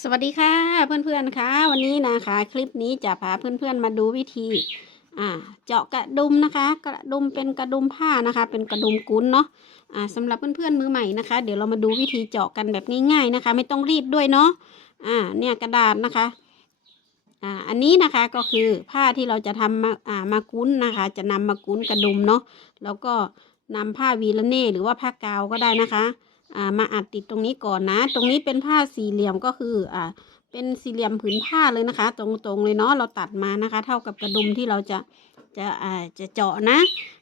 สวัสดีค่ะเพื่อนๆค่ะวันนี้นะคะ คลิปนี้จะพาเพื่อนๆมาดูวิธีอ่าเจาะกระดุมนะคะ กระดุมเป็นกระดุมผ้านะคะ เป็นกระดุมกุ้นเนาะอ่าสำหรับเพื่อนๆมือใหม่นะคะ เดี๋ยวเรามาดูวิธีเจาะกันแบบง่ายๆนะคะ ไม่ต้องรีดด้วยเนาะอ่าเนี่ยกระดาษนะคะอ่าอันนี้นะคะก็คือผ้าที่เราจะทำมาอ่ามากุ้นนะคะ จะนำมากุ้นกระดุมเนาะแล้วก็นำผ้าวีลเน่หรือว่าผ้ากาวก็ได้นะคะ อ่ามาอัดติดตรงนี้ก่อนนะ ตรงนี้เป็นผ้าสี่เหลี่ยมก็คืออ่าเป็นสี่เหลี่ยมผืนผ้าเลยนะคะ ตรงๆเลยเนาะเราตัดมานะคะ เท่ากับกระดุมที่เราจะจะอ่าจะเจาะนะ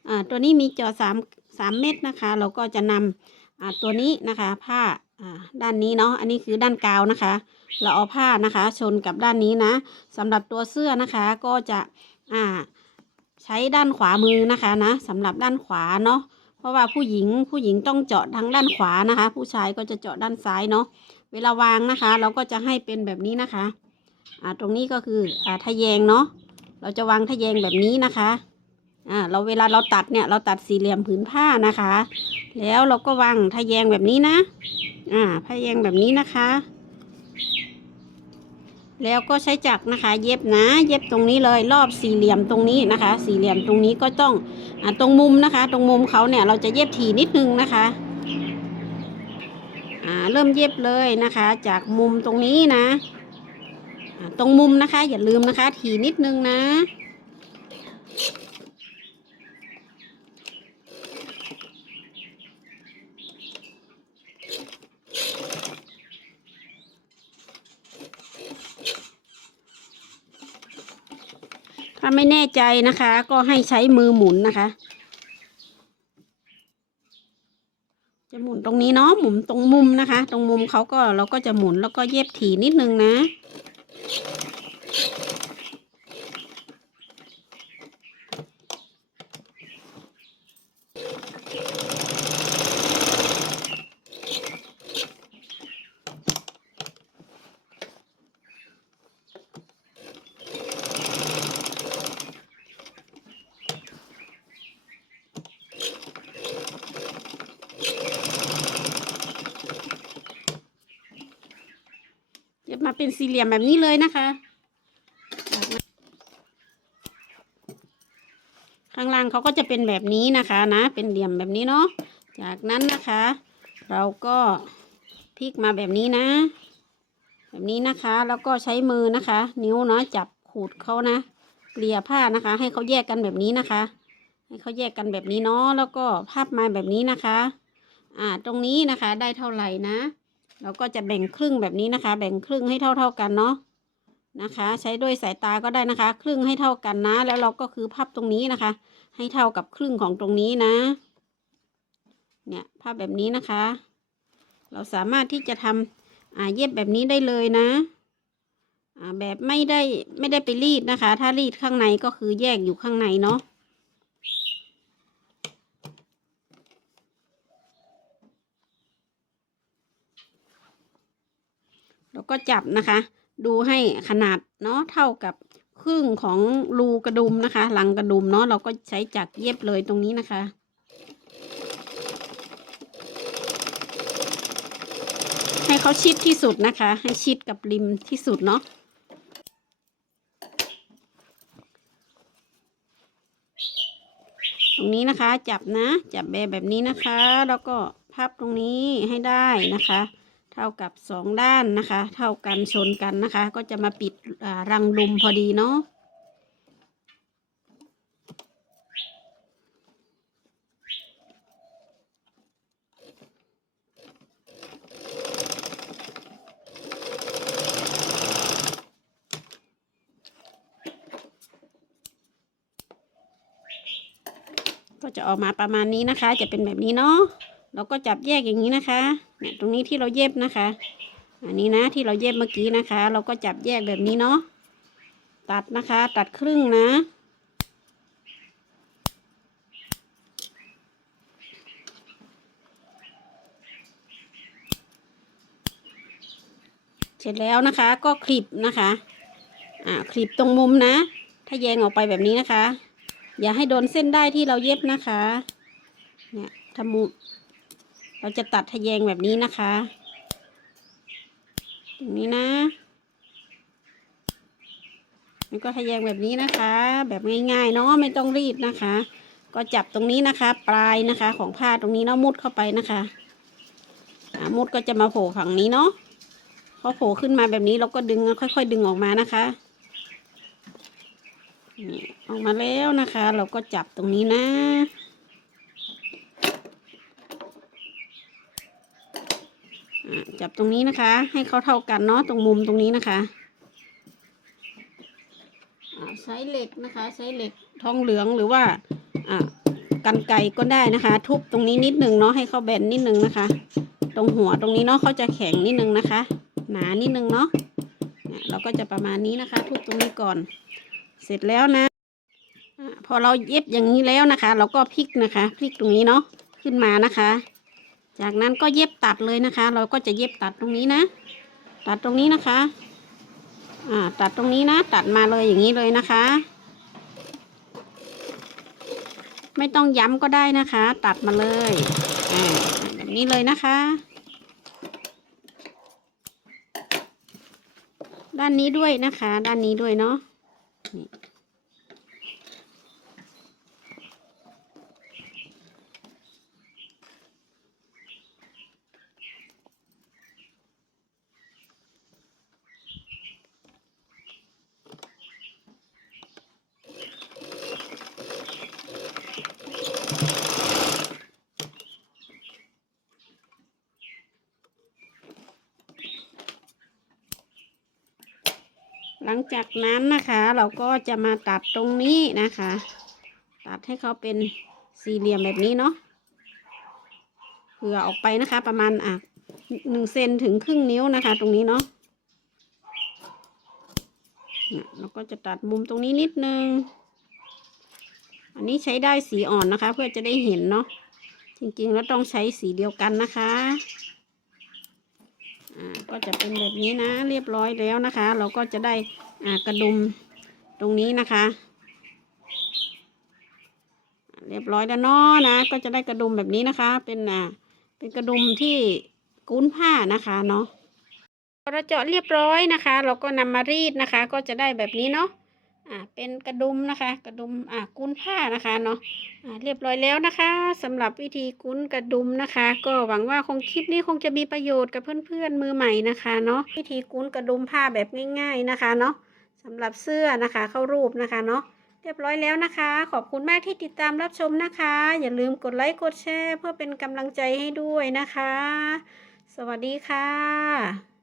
อ่าตัวนี้มีเจาะสามสามเม็ดนะคะ เราก็จะนำอ่าตัวนี้นะคะผ้าอ่าด้านนี้เนาะอันนี้คือด้านกาวนะคะ เราเอาผ้านะคะ ชนกับด้านนี้นะสำหรับตัวเสื้อนะคะก็จะอ่าใช้ด้านขวามือนะคะนะสำหรับด้านขวาเนาะ ราะว่าผู้หญิงผู้หญิงต้องเจาะทางด้านขวานะคะ ผู้ชายก็จะเจาะด้านซ้ายเนาะเวลาวางนะคะ เราก็จะให้เป็นแบบนี้นะคะอ่าตรงนี้ก็คืออ่าทะแยงเนาะเราจะวางทะแยงแบบนี้นะคะอ่าเราเวลาเราตัดเนี่ยเราตัดสี่เหลี่ยมผืนผ้านะคะ แล้วเราก็วางทะแยงแบบนี้นะอ่าทะแยงแบบนี้นะคะ แล้วก็ใช้จักรนะคะ เย็บนะ เย็บตรงนี้เลยรอบสี่เหลี่ยมตรงนี้นะคะ สี่เหลี่ยมตรงนี้ก็ต้อง อะตรงมุมนะคะ ตรงมุมเขาเนี่ยเราจะเย็บถี่นิดนึงนะคะอ่าเริ่มเย็บเลยนะคะ จากมุมตรงนี้นะ ตรงมุมนะคะ อย่าลืมนะคะ ถี่นิดนึงนะ ถ้าไม่แน่ใจนะคะ ก็ให้ใช้มือหมุนนะคะ จะหมุนตรงนี้เนาะหมุนตรงมุมนะคะ ตรงมุมเขาก็เราก็จะหมุนแล้วก็เย็บถี่นิดนึงนะ เย็บมาเป็นสี่เหลี่ยมแบบนี้เลยนะคะ ข้างล่างเขาก็จะเป็นแบบนี้นะคะนะ เป็นเหลี่ยมแบบนี้เนาะ จากนั้นนะคะ เราก็พลิกมาแบบนี้นะ แบบนี้นะคะ แล้วก็ใช้มือนะคะ นิ้วเนาะจับขูดเขานะเกลี่ยผ้านะคะ ให้เขาแยกกันแบบนี้นะคะ ให้เขาแยกกันแบบนี้เนาะ แล้วก็พับมาแบบนี้นะคะ อ่า ตรงนี้นะคะ ได้เท่าไหร่นะ เราก็จะแบ่งครึ่งแบบนี้นะคะ แบ่งครึ่งให้เท่า ๆกันเนาะนะคะ ใช้ด้วยสายตาก็ได้นะคะ ครึ่งให้เท่ากันนะ แล้วเราก็คือพับตรงนี้นะคะ ให้เท่ากับครึ่งของตรงนี้นะ เนี่ยพับแบบนี้นะคะ เราสามารถที่จะทำอ่าเย็บแบบนี้ได้เลยนะอ่าแบบไม่ได้ไม่ได้ไปรีดนะคะ ถ้ารีดข้างในก็คือแยกอยู่ข้างในเนาะ แล้วก็จับนะคะ ดูให้ขนาดเนาะเท่ากับครึ่งของรูกระดุมนะคะหลังกระดุมเนาะเราก็ใช้จักรเย็บเลยตรงนี้นะคะให้เขาชิดที่สุดนะคะ ให้ชิดกับริมที่สุดเนาะตรงนี้นะคะจับนะ จับแบบแบบนี้นะคะ แล้วก็พับตรงนี้ให้ได้นะคะ เท่ากับสองด้านนะคะ เท่ากันชนกันนะคะ ก็จะมาปิดรังลุมพอดีเนาะก็จะออกมาประมาณนี้นะคะ จะเป็นแบบนี้เนาะเราก็จับแยกอย่างนี้นะคะ เนี่ยตรงนี้ที่เราเย็บนะคะ อันนี้นะที่เราเย็บเมื่อกี้นะคะ เราก็จับแยกแบบนี้เนาะตัดนะคะ ตัดครึ่งนะเสร็จแล้วนะคะก็คลิปนะคะอ่าคลิปตรงมุมนะ ถ้าแยงออกไปแบบนี้นะคะ อย่าให้โดนเส้นได้ที่เราเย็บนะคะเนี่ยทำมุม เราจะตัดทะแยงแบบนี้นะคะตรงนี้นะแล้วก็ทะแยงแบบนี้นะคะ แบบง่ายๆเนาะไม่ต้องรีดนะคะ ก็จับตรงนี้นะคะ ปลายนะคะของผ้าตรงนี้เนาะมุดเข้าไปนะคะมุดก็จะมาโผล่ฝั่งนี้เนาะพอโผล่ขึ้นมาแบบนี้เราก็ดึงค่อยๆ ดึงออกมานะคะออกมาแล้วนะคะ เราก็จับตรงนี้นะอ่า จับตรงนี้นะคะ ให้เขาเท่ากันเนาะตรงมุมตรงนี้นะคะใช้เหล็กนะคะใช้เหล็กทองเหลืองหรือว่ากันไกรก็ได้นะคะ ทุบตรงนี้นิดนึงเนาะให้เขาแบนนิดนึงนะคะ ตรงหัวตรงนี้เนาะเขาจะแข็งนิดนึงนะคะ หนานิดนึงเนาะเราก็จะประมาณนี้นะคะ ทุบตรงนี้ก่อน เสร็จแล้วนะพอเราเย็บอย่างนี้แล้วนะคะ เราก็พลิกนะคะ พลิกตรงนี้เนาะขึ้นมานะคะ จากนั้นก็เย็บตัดเลยนะคะ เราก็จะเย็บตัดตรงนี้นะ ตัดตรงนี้นะคะอ่าตัดตรงนี้นะ ตัดมาเลยอย่างนี้เลยนะคะ ไม่ต้องย้ำก็ได้นะคะ ตัดมาเลยอ่าแบบนี้เลยนะคะ ด้านนี้ด้วยนะคะ ด้านนี้ด้วยเนาะ หลังจากนั้นนะคะเราก็จะมาตัดตรงนี้นะคะ ตัดให้เขาเป็นสี่เหลี่ยมแบบนี้เนาะเผื่อออกไปนะคะ ประมาณอะหนึ่งเซนถึงครึ่งนิ้วนะคะ ตรงนี้เนาะเราก็จะตัดมุมตรงนี้นิดนึง อันนี้ใช้ได้สีอ่อนนะคะ เพื่อจะได้เห็นเนาะจริงๆแล้วต้องใช้สีเดียวกันนะคะ ก็จะเป็นแบบนี้นะ เรียบร้อยแล้วนะคะ เราก็จะได้กระดุมตรงนี้นะคะ เรียบร้อยแล้วเนาะนะ ก็จะได้กระดุมแบบนี้นะคะ เป็นอ่าเป็นกระดุมที่กุ้นผ้านะคะเนาะพอเราเจาะเรียบร้อยนะคะ เราก็นำมารีดนะคะ ก็จะได้แบบนี้เนาะ อ่าเป็นกระดุมนะคะ กระดุมอ่ากุ้นผ้านะคะเนาะอ่าเรียบร้อยแล้วนะคะสำหรับวิธีกุ้นกระดุมนะคะ ก็หวังว่าคงคลิปนี้คงจะมีประโยชน์กับเพื่อนๆมือใหม่นะคะเนาะวิธีกุ้นกระดุมผ้าแบบง่าย ๆนะคะเนาะสำหรับเสื้อนะคะเข้ารูปนะคะเนาะเรียบร้อยแล้วนะคะ ขอบคุณมากที่ติดตามรับชมนะคะ อย่าลืมกดไลค์กดแชร์ เพื่อเป็นกำลังใจให้ด้วยนะคะ สวัสดีค่ะ